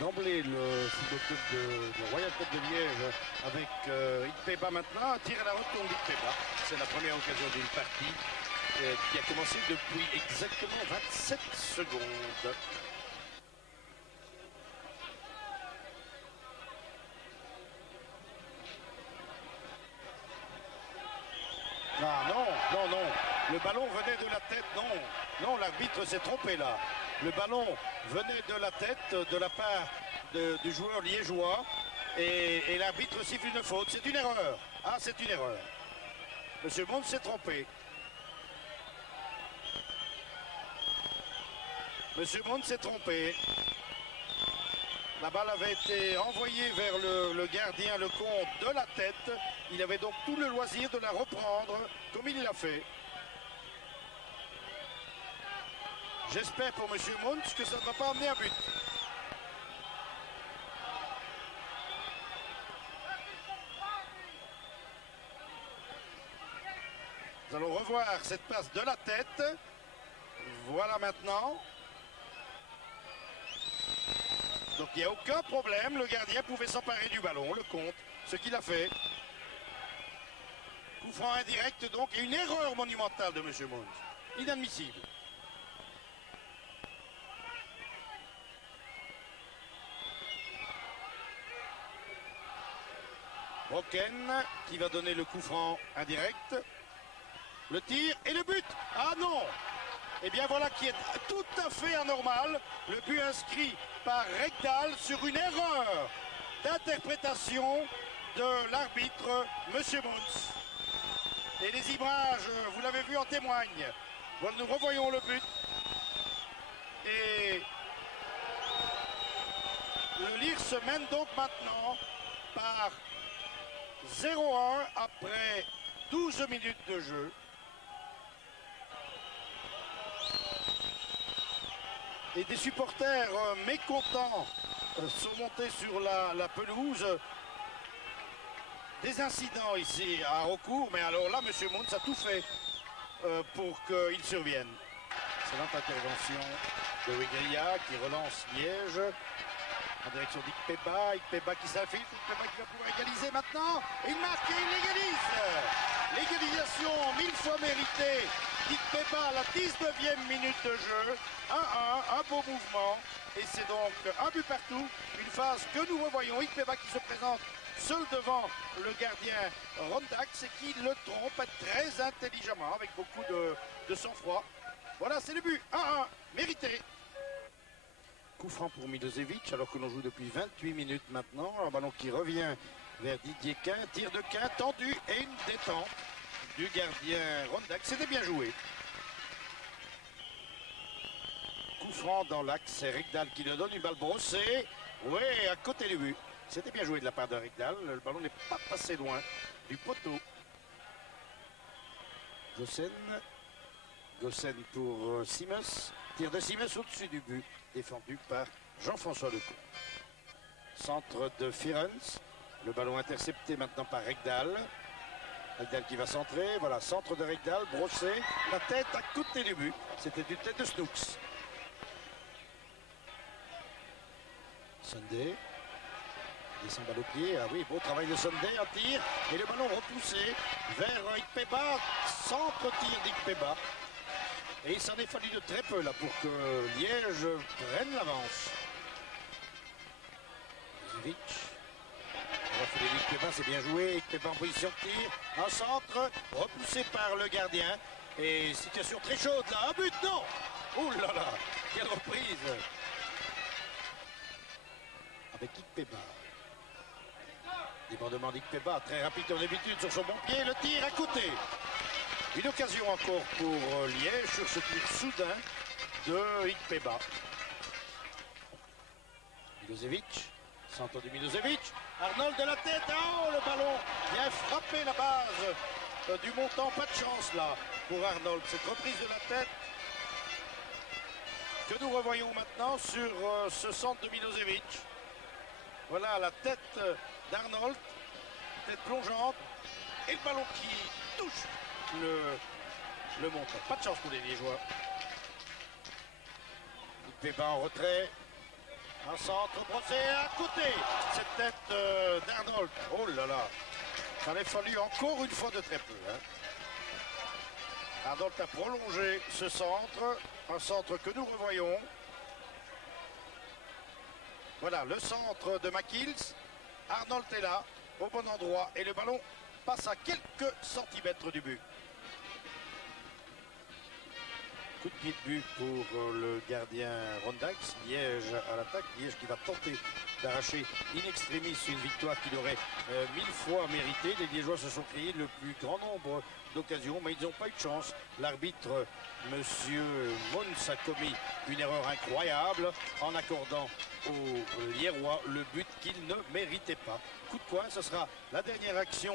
d'emblée le football club de Royal Club de Liège avec Ikpeba maintenant. Un tir à la retourne d'Ikpeba. C'est la première occasion d'une partie qui a commencé depuis exactement 27 secondes. Ah non, non, non. Le ballon venait de la tête, non. Non, l'arbitre s'est trompé là. Le ballon venait de la tête de la part du joueur liégeois et l'arbitre siffle une faute. C'est une erreur. Ah, c'est une erreur. Monsieur Monde s'est trompé. Monsieur Monde s'est trompé. La balle avait été envoyée vers le gardien, le compte de la tête. Il avait donc tout le loisir de la reprendre comme il l'a fait. J'espère pour M. Mons que ça ne va pas amener un but. Nous allons revoir cette passe de la tête. Voilà maintenant. Donc il n'y a aucun problème. Le gardien pouvait s'emparer du ballon, le compte, ce qu'il a fait. Coup franc indirect donc et une erreur monumentale de M. Mons. Inadmissible. Brocken qui va donner le coup franc indirect. Le tir et le but. Ah non! Et bien voilà qui est tout à fait anormal. Le but inscrit par Rekdal sur une erreur d'interprétation de l'arbitre, M. Mons. Et les images, vous l'avez vu, en témoignent. Voilà, nous revoyons le but. Et le Lire se mène donc maintenant par 0-1 après 12 minutes de jeu. Et des supporters mécontents sont montés sur la pelouse. Des incidents ici à recours, mais alors là, M. Mons a tout fait pour qu'il survienne. Excellente intervention de Wigria qui relance Liège en direction d'Ikpeba. Ikpeba qui s'infiltre, Ikpeba qui va pouvoir égaliser maintenant. Il marque et il légalise. L'égalisation 1000 fois méritée d'Ikpeba à la 19e minute de jeu. 1-1, un beau mouvement. Et c'est donc un but partout. Une phase que nous revoyons. Ikpeba qui se présente seul devant le gardien Rondax et qui le trompe très intelligemment avec beaucoup de sang-froid. Voilà, c'est le but. 1-1, mérité. Coup franc pour Milosevic alors que l'on joue depuis 28 minutes maintenant. Un ballon qui revient vers Didier Quin. Tir de Quin tendu et une détente du gardien Rondax. C'était bien joué. Coup franc dans l'axe. C'est Rekdal qui le donne. Une balle brossée. Oui, à côté du but. C'était bien joué de la part de Rekdal. Le ballon n'est pas passé loin du poteau. Gossen pour Simmes. Tir de Simmes au-dessus du but. Défendu par Jean-François Lecomte. Centre de Firens. Le ballon intercepté maintenant par Rekdal. Rekdal qui va centrer. Voilà, centre de Rekdal. Brossé. La tête à côté du but. C'était une tête de Snooks. Sunday. Descend balle au pied. Ah oui, beau travail de Sunday. Un tir. Et le ballon repoussé vers Ikpeba. Centre-tir d'Ikpeba. Et il s'en est fallu de très peu là pour que Liège prenne l'avance. Zivic. Ikpeba, c'est bien joué. Ikpeba en position de tir. Un centre repoussé par le gardien. Et situation très chaude là. Un but, non! Oh là là! Quelle reprise! Avec Ikpeba. Débordement d'Ikpeba, très rapide comme d'habitude sur son bon pied. Le tir à côté. Une occasion encore pour Liège sur ce tir soudain de Ikpeba. Milosevic, centre de Milosevic. Arnold de la tête, oh le ballon vient frapper la base du montant. Pas de chance là pour Arnold. Cette reprise de la tête que nous revoyons maintenant sur ce centre de Milosevic. Voilà la tête d'Arnold, tête plongeante et le ballon qui touche le montant. Pas de chance pour les Liégeois. Ikpeba en retrait. Un centre brossé à côté. Cette tête d'Arnold. Oh là là. Ça en a fallu encore une fois de très peu. Hein. Arnold a prolongé ce centre. Un centre que nous revoyons. Voilà le centre de McKills. Arnold est là, au bon endroit. Et le ballon passe à quelques centimètres du but. Coup de pied de but pour le gardien Rondax. Liège à l'attaque. Liège qui va tenter d'arracher in extremis une victoire qu'il aurait 1000 fois méritée. Les Liégeois se sont créés le plus grand nombre d'occasions, mais ils n'ont pas eu de chance. L'arbitre, monsieur Mons, a commis une erreur incroyable en accordant aux Liérois le but qu'ils ne méritaient pas. Coup de poing, ce sera la dernière action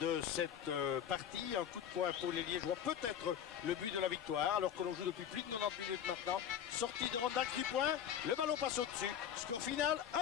de cette partie. Un coup de poing pour les Liégeois, peut-être le but de la victoire, alors que l'on joue depuis plus de 90 minutes maintenant. Sortie de Rondax du point, le ballon passe au-dessus. Score final 1-1.